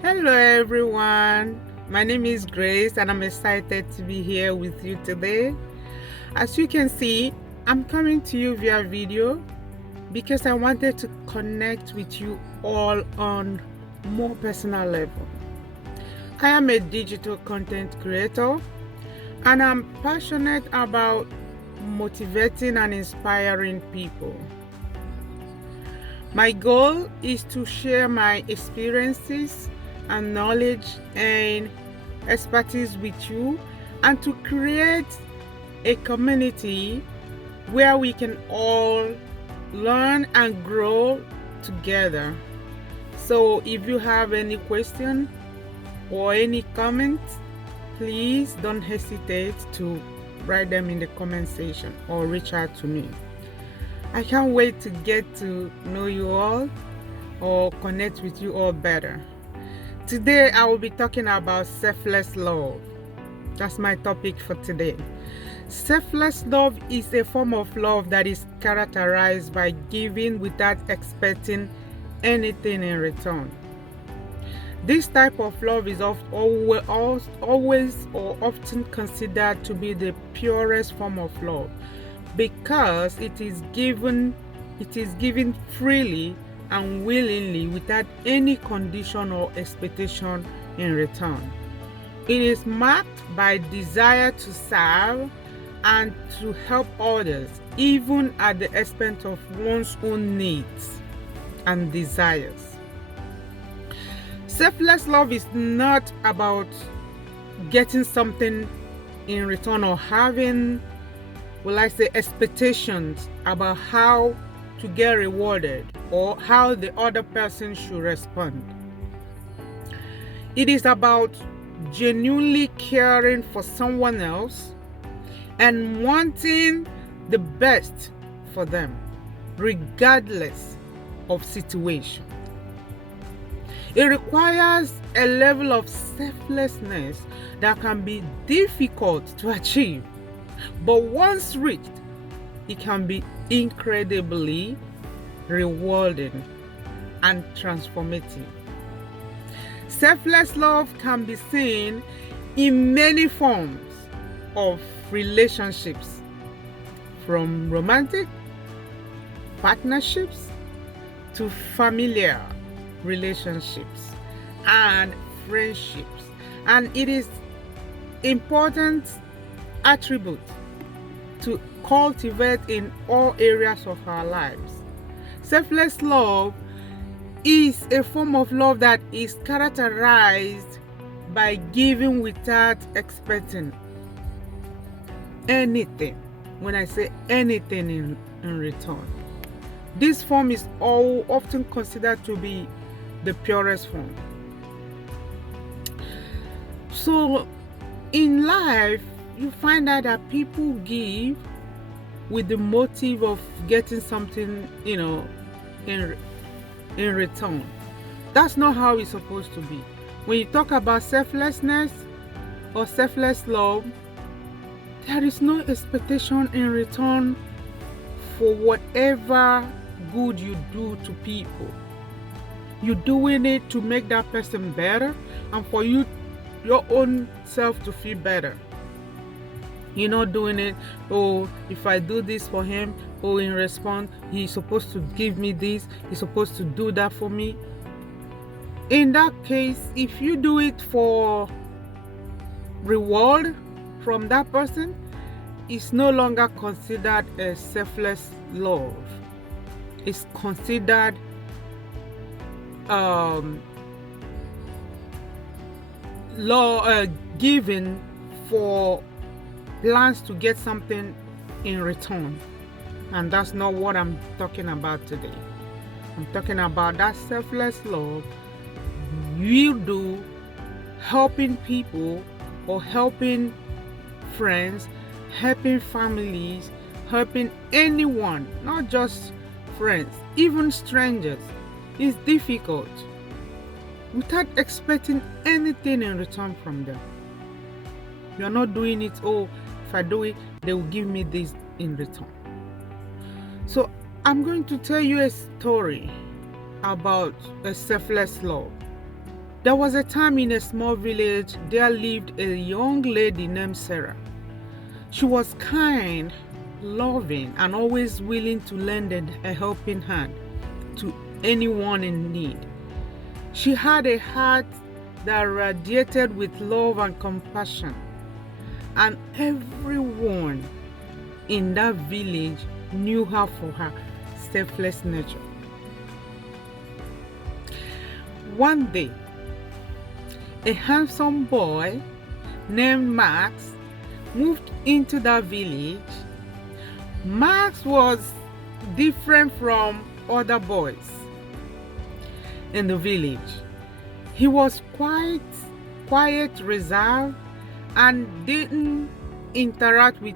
Hello everyone, my name is Grace and I'm excited to be here with you today. As you can see, I'm coming to you via video because I wanted to connect with you all on more personal level. I am a digital content creator and I'm passionate about motivating and inspiring people. My goal is to share my experiences and knowledge and expertise with you and to create a community where we can all learn and grow together. So if you have any question or any comments, please don't hesitate to write them in the comment section or reach out to me. I can't wait to get to know you all or connect with you all better. Today I will be talking about selfless love. That's my topic for today. Selfless love is a form of love that is characterized by giving without expecting anything in return. This type of love is always or often considered to be the purest form of love because it is given freely and willingly without any condition or expectation in return. It is marked by desire to serve and to help others, even at the expense of one's own needs and desires. Selfless love is not about getting something in return or having, expectations about how to get rewarded or how the other person should respond. It is about genuinely caring for someone else and wanting the best for them, regardless of situation. It requires a level of selflessness that can be difficult to achieve, but once reached, it can be incredibly rewarding and transformative. Selfless love can be seen in many forms of relationships, from romantic partnerships to familiar relationships and friendships, and it is important attribute to cultivate in all areas of our lives. Selfless love is a form of love that is characterized by giving without expecting anything. When I say anything in return, this form is often considered to be the purest form. So in life, you find out that people give with the motive of getting something, in return. That's not how it's supposed to be. When you talk about selflessness or selfless love, there is no expectation in return for whatever good you do to people. You're doing it to make that person better and for your own self to feel better. You're not doing it, oh, if I do this for him, oh, in response, he's supposed to give me this, he's supposed to do that for me. In that case, if you do it for reward from that person, it's no longer considered a selfless love. It's considered given for plans to get something in return, and that's not what I'm talking about today. I'm talking about that selfless love you do, helping people or helping friends, helping families, helping anyone, not just friends, even strangers. Is difficult without expecting anything in return from them. You're not doing it, oh, if I do it, they will give me this in return. So I'm going to tell you a story about a selfless love. There was a time in a small village there lived a young lady named Sarah. She was kind, loving, and always willing to lend a helping hand to anyone in need. She had a heart that radiated with love and compassion, and everyone in that village knew her for her selfless nature. One day, a handsome boy named Max moved into that village. Max was different from other boys in the village. He was quite quiet, reserved, and didn't interact with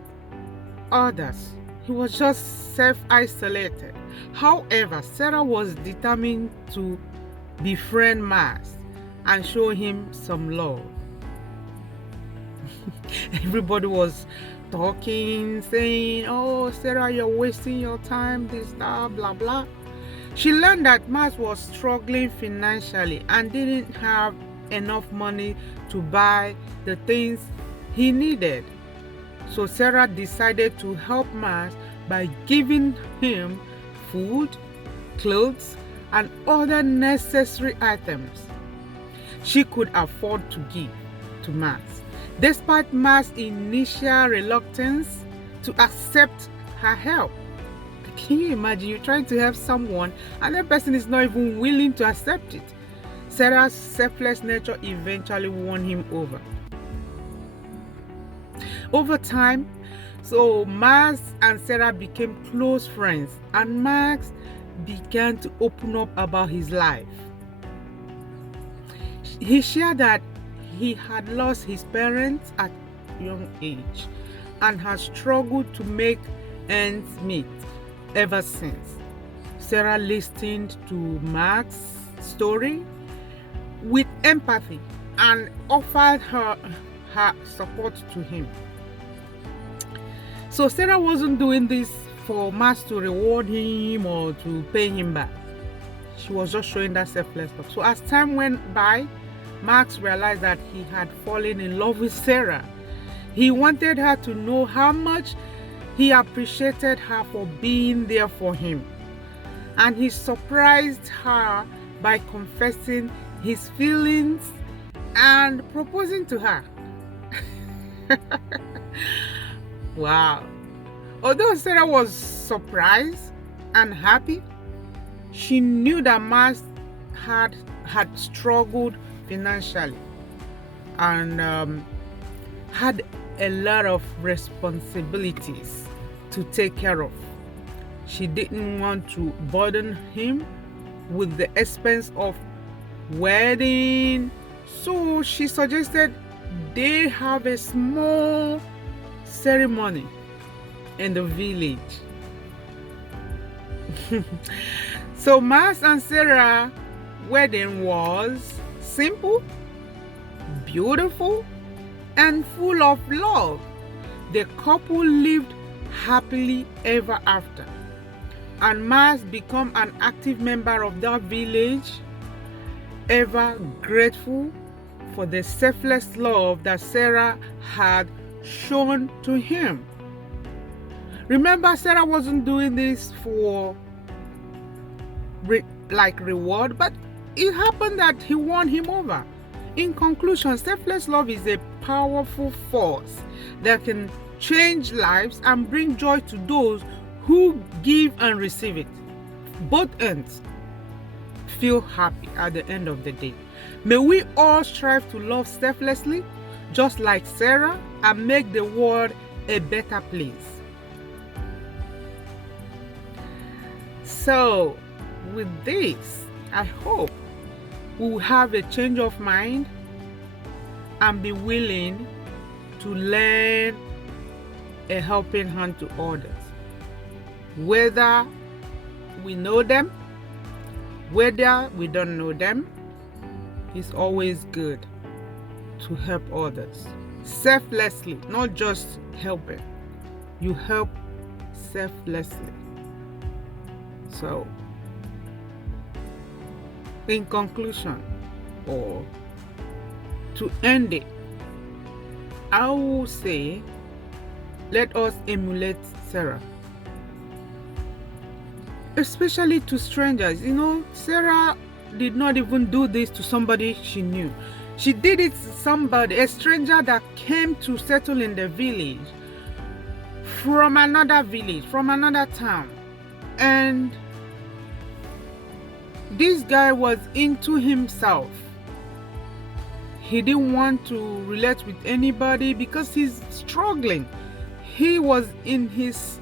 others. He was just self-isolated. However, Sarah was determined to befriend Max and show him some love. Everybody was talking, saying, "Oh, Sarah, you're wasting your time, this, that, blah, blah." She learned that Max was struggling financially and didn't have enough money to buy the things he needed. So Sarah decided to help Max by giving him food, clothes, and other necessary items she could afford to give to Max. Despite Max's initial reluctance to accept her help. Can you imagine you trying to help someone and that person is not even willing to accept it? Sarah's selfless nature eventually won him over. Over time, so Max and Sarah became close friends, and Max began to open up about his life. He shared that he had lost his parents at a young age and has struggled to make ends meet ever since. Sarah listened to Max's story with empathy and offered her support to him. So Sarah wasn't doing this for Max to reward him or to pay him back. She was just showing that selfless love. So as time went by, Max realized that he had fallen in love with Sarah. He wanted her to know how much he appreciated her for being there for him. And he surprised her by confessing his feelings and proposing to her. Wow. Although Sarah was surprised and happy, she knew that Max had struggled financially and had a lot of responsibilities to take care of. She didn't want to burden him with the expense of wedding, so she suggested they have a small ceremony in the village. So Max and Sarah wedding was simple, beautiful, and full of love. The couple lived happily ever after, and Max became an active member of that village, ever grateful for the selfless love that Sarah had shown to him. Remember, Sarah wasn't doing this for reward, but it happened that he won him over. In conclusion, selfless love is a powerful force that can change lives and bring joy to those who give and receive it. Both ends feel happy at the end of the day. May we all strive to love selflessly, just like Sarah, and make the world a better place. So, with this, I hope we will have a change of mind and be willing to lend a helping hand to others. Whether we know them, whether we don't know them, it's always good to help others. Selflessly, not just helping. You help selflessly. So, in conclusion, or to end it, I will say, let us emulate Sarah. Especially to strangers. Sarah did not even do this to somebody she knew. She did it to somebody, a stranger that came to settle in the village, from another village, from another town. And this guy was into himself. He didn't want to relate with anybody because he's struggling. He was in his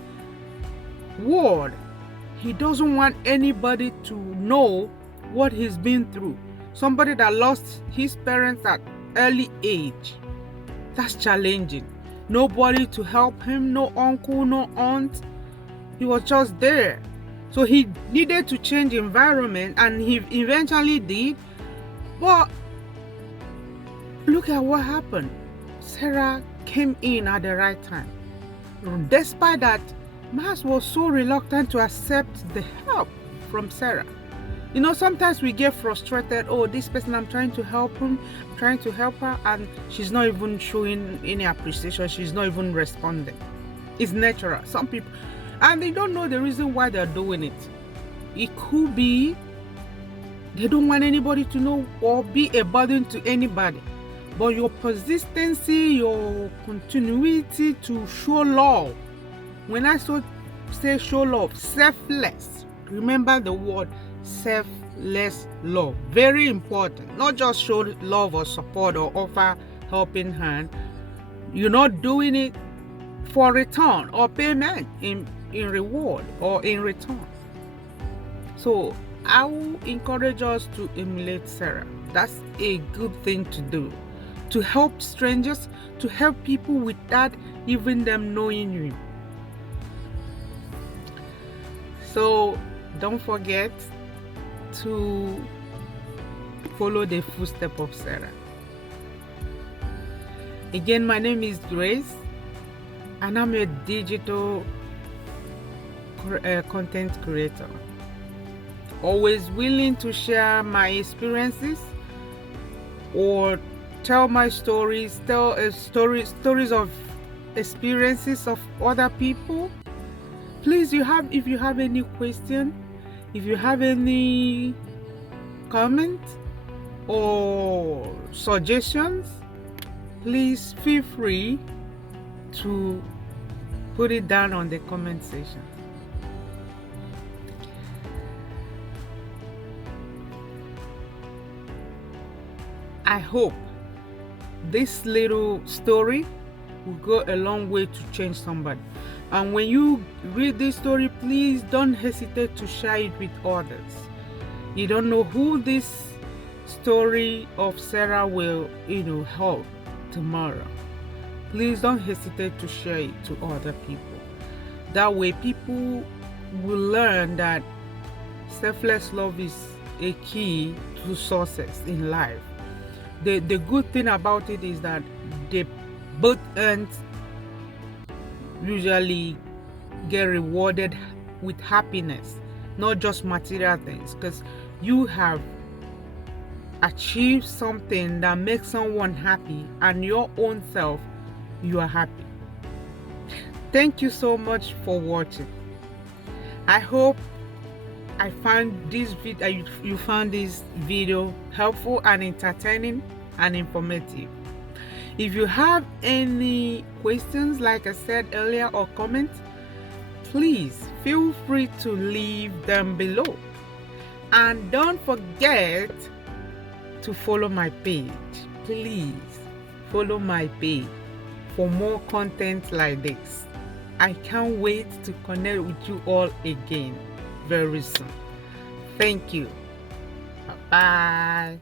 world. He doesn't want anybody to know what he's been through. Somebody that lost his parents at early age. That's challenging. Nobody to help him, no uncle, no aunt. He was just there. So he needed to change environment, and he eventually did. But look at what happened. Sarah came in at the right time. Despite that, Mars was so reluctant to accept the help from Sarah. Sometimes we get frustrated. Oh, this person, I'm trying to help him, I'm trying to help her, and she's not even showing any appreciation. She's not even responding. It's natural. Some people, and they don't know the reason why they're doing it. It could be they don't want anybody to know or be a burden to anybody. But your persistency, your continuity to show love. When I say show love, selfless. Remember the word selfless love. Very important. Not just show love or support or offer helping hand. You're not doing it for return or payment in reward or in return. So I will encourage us to emulate Sarah. That's a good thing to do. To help strangers, to help people without even them knowing you. So don't forget to follow the footsteps of Sarah. Again, my name is Grace, and I'm a digital content creator. Always willing to share my experiences or tell my stories, tell stories of experiences of other people. Please, if you have any question, if you have any comment or suggestions, please feel free to put it down on the comment section. I hope this little story will go a long way to change somebody. And when you read this story, please don't hesitate to share it with others. You don't know who this story of Sarah will, help tomorrow. Please don't hesitate to share it to other people. That way people will learn that selfless love is a key to success in life. The good thing about it is that they both ends usually get rewarded with happiness, not just material things, because you have achieved something that makes someone happy, and your own self, you are happy. Thank you so much for watching. I hope you found this video helpful and entertaining and informative. If you have any questions, like I said earlier, or comments, please feel free to leave them below. And don't forget to follow my page. Please follow my page for more content like this. I can't wait to connect with you all again very soon. Thank you. Bye-bye.